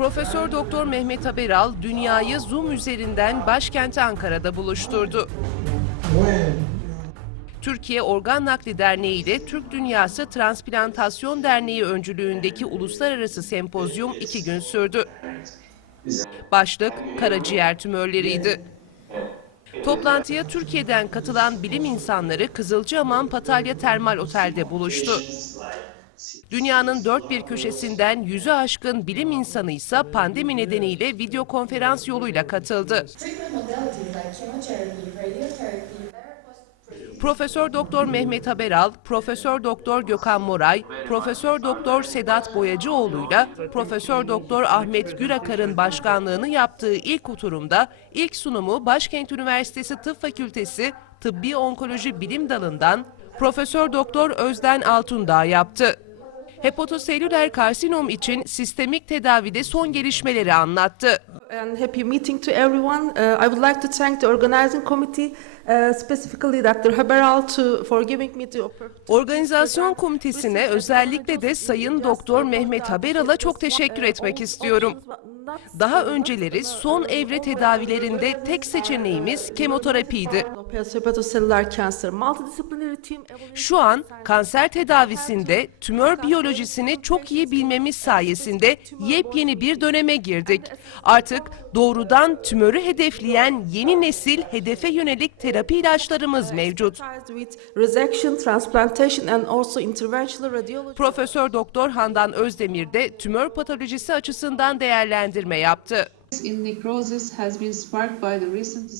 Profesör Doktor Mehmet Haberal dünyayı Zoom üzerinden başkent Ankara'da buluşturdu. Türkiye Organ Nakli Derneği ile Türk Dünyası Transplantasyon Derneği öncülüğündeki uluslararası sempozyum iki gün sürdü. Başlık karaciğer tümörleriydi. Toplantıya Türkiye'den katılan bilim insanları Kızılcahamam Patalya Termal Otel'de buluştu. Dünyanın dört bir köşesinden yüzü aşkın bilim insanı ise pandemi nedeniyle video konferans yoluyla katıldı. Profesör Doktor Mehmet Haberal, Profesör Doktor Gökhan Moray, Profesör Doktor Sedat Boyacıoğlu'yla Profesör Doktor Ahmet Gürakar'ın başkanlığını yaptığı ilk oturumda ilk sunumu Başkent Üniversitesi Tıp Fakültesi Tıbbi Onkoloji Bilim Dalı'ndan Profesör Doktor Özden Altundağ yaptı. Hepatoselüler karsinom için sistemik tedavide son gelişmeleri anlattı. and happy meeting to everyone. Uh, I would like to thank the organizing committee, uh, specifically Dr. Haberal, to, for giving me the opportunity. Organizasyon komitesine özellikle de Sayın Doktor Mehmet Haberal'a çok teşekkür etmek istiyorum. Daha önceleri son evre tedavilerinde tek seçeneğimiz kemoterapiydi. Şu an kanser tedavisinde tümör biyolojisini çok iyi bilmemiz sayesinde yepyeni bir döneme girdik. Artık doğrudan tümörü hedefleyen yeni nesil hedefe yönelik terapi ilaçlarımız mevcut. Profesör Doktor Handan Özdemir de tümör patolojisi açısından değerlendirme yaptı.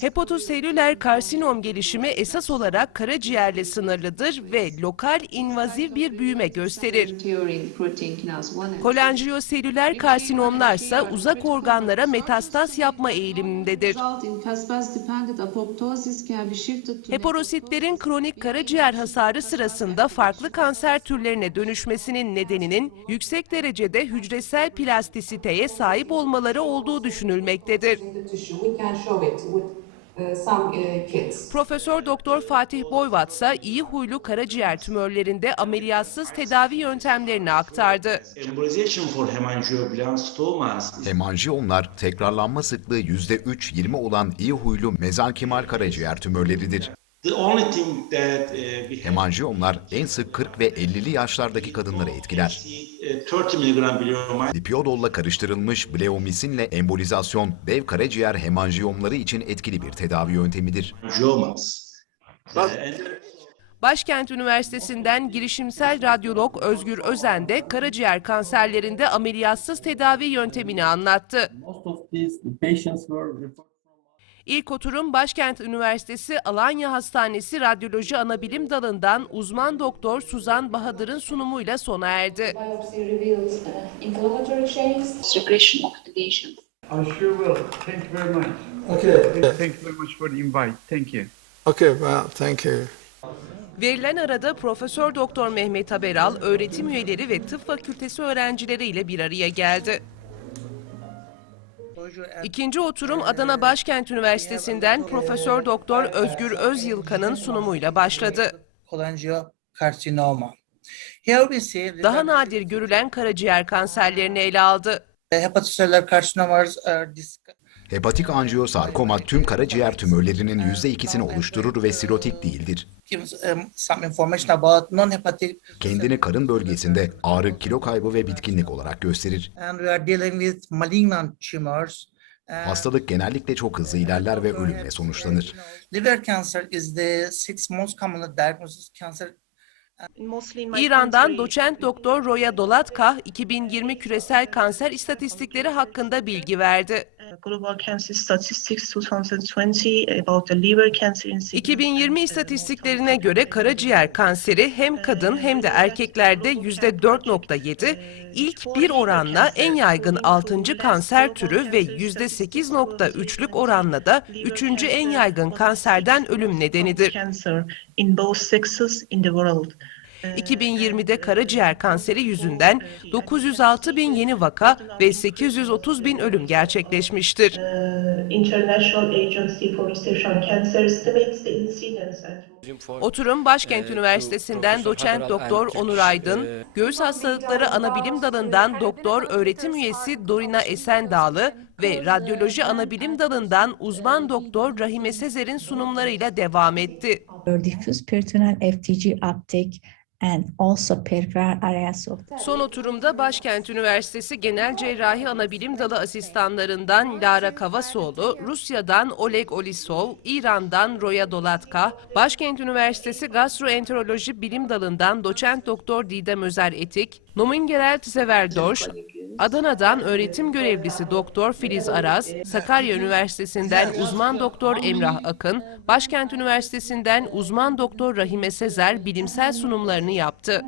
Hepatoselüler karsinom gelişimi esas olarak karaciğerle sınırlıdır ve lokal invaziv bir büyüme gösterir. theory in protein kinase 1 and Kolanjiyoselüler karsinomlarsa uzak organlara metastaz yapma eğilimindedir. Heparositlerin kronik karaciğer hasarı sırasında farklı kanser türlerine dönüşmesinin nedeninin yüksek derecede hücresel plastisiteye sahip olmaları olduğu düşünülmektedir. Profesör Doktor Fatih Boyvat ise iyi huylu karaciğer tümörlerinde ameliyatsız tedavi yöntemlerini aktardı. Hemanjiyomlar tekrarlanma sıklığı %3-20 olan iyi huylu mezankimal karaciğer tümörleridir. The only thing that uh, Hemanjiyomlar en sık 40 ve 50'li yaşlardaki kadınları etkiler. uh, 30 mg biliyorum Lipiyodolla karıştırılmış bleomisinle embolizasyon dev karaciğer hemanjiyomları için etkili bir tedavi yöntemidir. Uh, Başkent Üniversitesi'nden girişimsel radyolog Özgür Özen de karaciğer kanserlerinde ameliyatsız tedavi yöntemini anlattı. İlk oturum Başkent Üniversitesi Alanya Hastanesi Radyoloji Anabilim Dalı'ndan uzman doktor Suzan Bahadır'ın sunumuyla sona erdi. uh, inflammatory chains. secretion of the lesion. I sure will. Thank you very much. Okay, Thank you very much for the invite. Thank you. okay, well, thank you. Verilen arada Profesör Doktor Mehmet Haberal öğretim üyeleri ve tıp fakültesi öğrencileriyle bir araya geldi. İkinci oturum Adana Başkent Üniversitesi'nden Profesör Doktor Özgür Özyılkan'ın sunumuyla başladı. Daha nadir görülen karaciğer kanserlerini ele aldı. discussed. Hepatik anjiyosarkoma tüm karaciğer tümörlerinin %2'sini oluşturur ve sirotik değildir. Gives some information about non-hepatic Kendini karın bölgesinde ağrı, kilo kaybı ve bitkinlik olarak gösterir. and we are dealing with malignant tumors. Hastalık genellikle çok hızlı ilerler ve ölümle sonuçlanır. liver cancer is the sixth most commonly diagnosed cancer İran'dan doçent doktor Roya Dolatkah 2020 küresel kanser istatistikleri hakkında bilgi verdi. Global Cancer Statistics 2020 about the liver cancer incidence. 2020 istatistiklerine göre karaciğer kanseri hem kadın hem de erkeklerde %4.7, ilk bir oranla en yaygın 6. kanser türü ve %8.3'lük oranla da 3. en yaygın kanserden ölüm nedenidir. Cancer in both sexes in the world. 2020'de karaciğer kanseri yüzünden 906 bin yeni vaka ve 830 bin ölüm gerçekleşmiştir. Oturum Başkent Üniversitesi'nden doçent doktor Onur Aydın, göğüs hastalıkları anabilim dalından doktor öğretim üyesi Dorina Esendağlı ve radyoloji anabilim dalından uzman doktor Rahime Sezer'in sunumlarıyla devam etti. Diffuse peritoneal FTG uptake and also peripheral areas of Son oturumda Başkent Üniversitesi Genel Cerrahi Anabilim Dalı asistanlarından Lara Kavasoğlu, Rusya'dan Oleg Olisov, İran'dan Roya Dolatka, Başkent Üniversitesi Gastroenteroloji Bilim Dalı'ndan doçent doktor Didem Özer Etik, Nomingerelt Severdorş, Adana'dan öğretim görevlisi Doktor Filiz Araz, Sakarya Üniversitesi'nden uzman doktor Emrah Akın, Başkent Üniversitesi'nden uzman doktor Rahime Sezer bilimsel sunumlarını yaptı.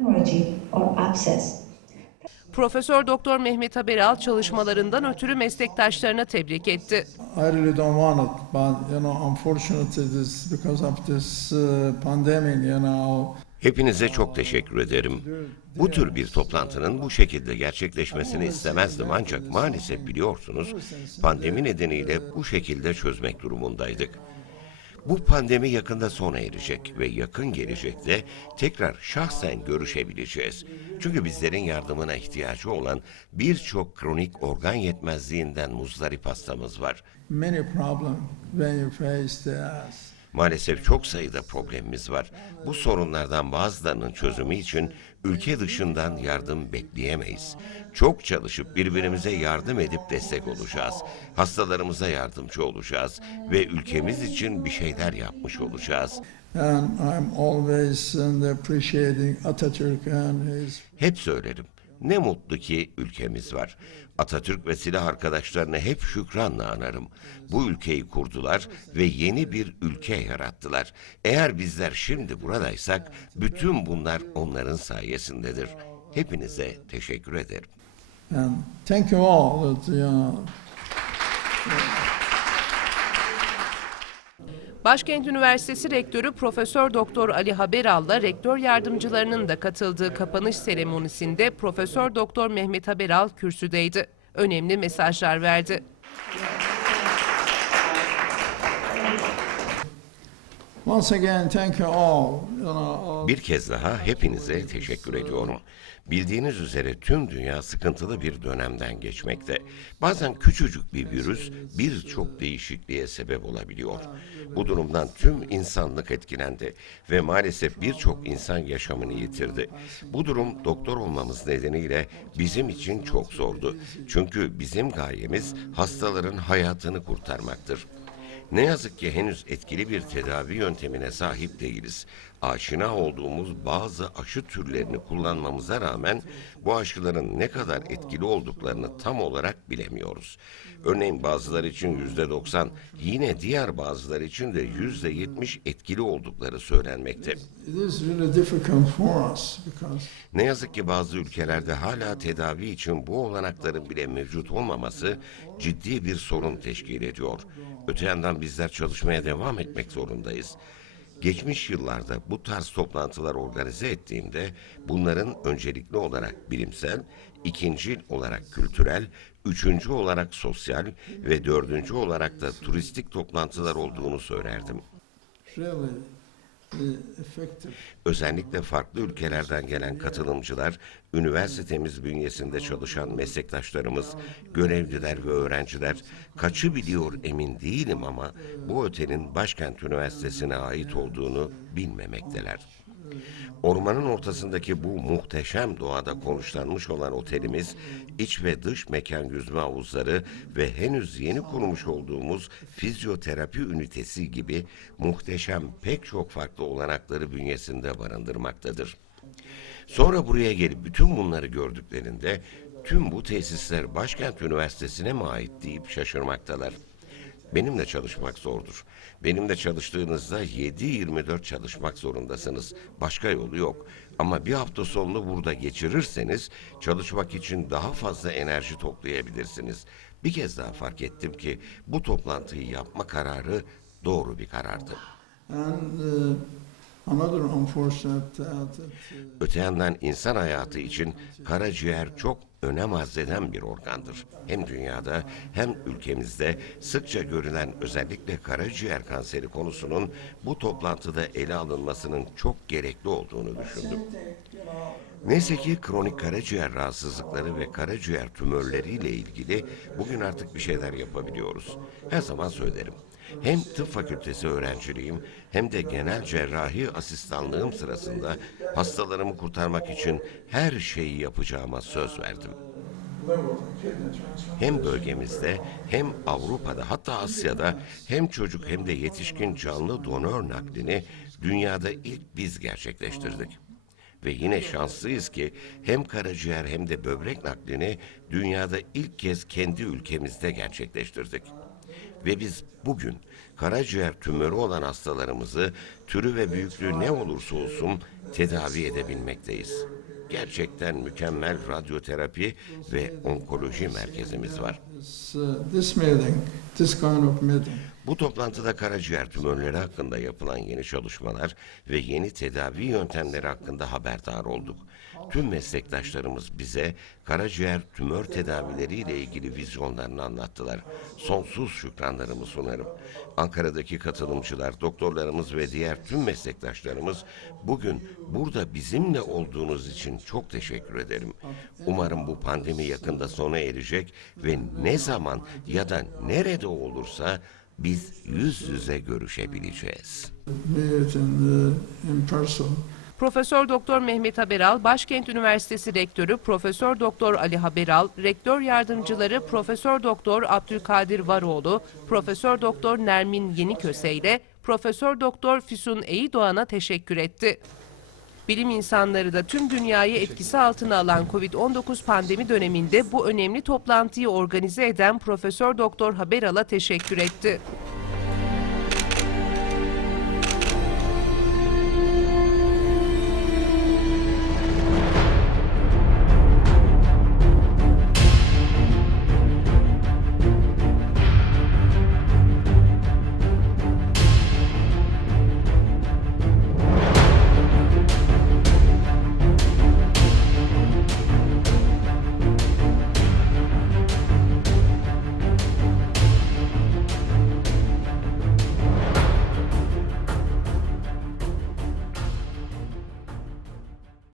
Profesör Doktor Mehmet Haberal çalışmalarından ötürü meslektaşlarına tebrik etti. I really don't want it, but you know, unfortunately, this because of this uh, pandemic, you know, Hepinize çok teşekkür ederim. Bu tür bir toplantının bu şekilde gerçekleşmesini istemezdim ancak maalesef biliyorsunuz pandemi nedeniyle bu şekilde çözmek durumundaydık. Bu pandemi yakında sona erecek ve yakın gelecekte tekrar şahsen görüşebileceğiz. Çünkü bizlerin yardımına ihtiyacı olan birçok kronik organ yetmezliğinden muzdarip hastamız var. many problem when you face this. Maalesef çok sayıda problemimiz var. Bu sorunlardan bazılarının çözümü için ülke dışından yardım bekleyemeyiz. Çok çalışıp birbirimize yardım edip destek olacağız. Hastalarımıza yardımcı olacağız ve ülkemiz için bir şeyler yapmış olacağız. Hep söylerim. Ne mutlu ki ülkemiz var. Atatürk ve silah arkadaşlarını hep şükranla anarım. Bu ülkeyi kurdular ve yeni bir ülke yarattılar. Eğer bizler şimdi buradaysak bütün bunlar onların sayesindedir. Hepinize teşekkür ederim. and thank you all. That, know, Başkent Üniversitesi Rektörü Profesör Doktor Ali Haberal'la rektör yardımcılarının da katıldığı kapanış seremonisinde Profesör Doktor Mehmet Haberal kürsüdeydi. Önemli mesajlar verdi. All Bir kez daha hepinize teşekkür ediyorum. Bildiğiniz üzere tüm dünya sıkıntılı bir dönemden geçmekte. Bazen küçücük bir virüs birçok değişikliğe sebep olabiliyor. Bu durumdan tüm insanlık etkilendi ve maalesef birçok insan yaşamını yitirdi. Bu durum doktor olmamız nedeniyle bizim için çok zordu. Çünkü bizim gayemiz hastaların hayatını kurtarmaktır. Ne yazık ki henüz etkili bir tedavi yöntemine sahip değiliz. Aşina olduğumuz bazı aşı türlerini kullanmamıza rağmen bu aşıların ne kadar etkili olduklarını tam olarak bilemiyoruz. Örneğin bazıları için yüzde 90, yine diğer bazıları için de yüzde 70 etkili oldukları söylenmekte. Ne yazık ki bazı ülkelerde hala tedavi için bu olanakların bile mevcut olmaması ciddi bir sorun teşkil ediyor. Öte yandan bizler çalışmaya devam etmek zorundayız. Geçmiş yıllarda bu tarz toplantılar organize ettiğimde bunların öncelikli olarak bilimsel, ikincil olarak kültürel, üçüncü olarak sosyal ve dördüncü olarak da turistik toplantılar olduğunu söylerdim. Özellikle farklı ülkelerden gelen katılımcılar, üniversitemiz bünyesinde çalışan meslektaşlarımız, görevliler ve öğrenciler, kaçı biliyor emin değilim ama bu otelin Başkent Üniversitesi'ne ait olduğunu bilmemekteler. Ormanın ortasındaki bu muhteşem doğada konuşlanmış olan otelimiz, iç ve dış mekan yüzme havuzları ve henüz yeni kurmuş olduğumuz fizyoterapi ünitesi gibi muhteşem pek çok farklı olanakları bünyesinde barındırmaktadır. Sonra buraya gelip bütün bunları gördüklerinde tüm bu tesisler Başkent Üniversitesi'ne mi ait deyip şaşırmaktalar. Benimle çalışmak zordur. Benimle çalıştığınızda 7-24 çalışmak zorundasınız. Başka yolu yok. Ama bir hafta sonunu burada geçirirseniz çalışmak için daha fazla enerji toplayabilirsiniz. Bir kez daha fark ettim ki bu toplantıyı yapma kararı doğru bir karardı. and uh, uh, Öte yandan insan hayatı için karaciğer çok önem arz eden bir organdır. Hem dünyada hem ülkemizde sıkça görülen özellikle karaciğer kanseri konusunun bu toplantıda ele alınmasının çok gerekli olduğunu düşündüm. Neyse ki kronik karaciğer rahatsızlıkları ve karaciğer tümörleriyle ilgili bugün artık bir şeyler yapabiliyoruz. Her zaman söylerim. Hem tıp fakültesi öğrenciliğim hem de genel cerrahi asistanlığım sırasında hastalarımı kurtarmak için her şeyi yapacağıma söz verdim. Hem bölgemizde hem Avrupa'da hatta Asya'da hem çocuk hem de yetişkin canlı donör naklini dünyada ilk biz gerçekleştirdik. Ve yine şanslıyız ki hem karaciğer hem de böbrek naklini dünyada ilk kez kendi ülkemizde gerçekleştirdik. Ve biz bugün karaciğer tümörü olan hastalarımızı türü ve büyüklüğü ne olursa olsun tedavi edebilmekteyiz. Gerçekten mükemmel radyoterapi ve onkoloji merkezimiz var. Bu toplantıda karaciğer tümörleri hakkında yapılan yeni çalışmalar ve yeni tedavi yöntemleri hakkında haberdar olduk. Tüm meslektaşlarımız bize karaciğer tümör tedavileriyle ilgili vizyonlarını anlattılar. Sonsuz şükranlarımı sunarım. Ankara'daki katılımcılar, doktorlarımız ve diğer tüm meslektaşlarımız bugün burada bizimle olduğunuz için çok teşekkür ederim. Umarım bu pandemi yakında sona erecek ve ne zaman ya da nerede olursa biz yüz yüze görüşebileceğiz. Profesör Doktor Mehmet Haberal, Başkent Üniversitesi Rektörü Profesör Doktor Ali Haberal, Rektör Yardımcıları Profesör Doktor Abdülkadir Varoğlu, Profesör Doktor Nermin Yeniköse ile Profesör Doktor Füsun Eydoğan'a teşekkür etti. Bilim insanları da tüm dünyayı etkisi altına alan Covid-19 pandemi döneminde bu önemli toplantıyı organize eden Profesör Doktor Haberal'a teşekkür etti.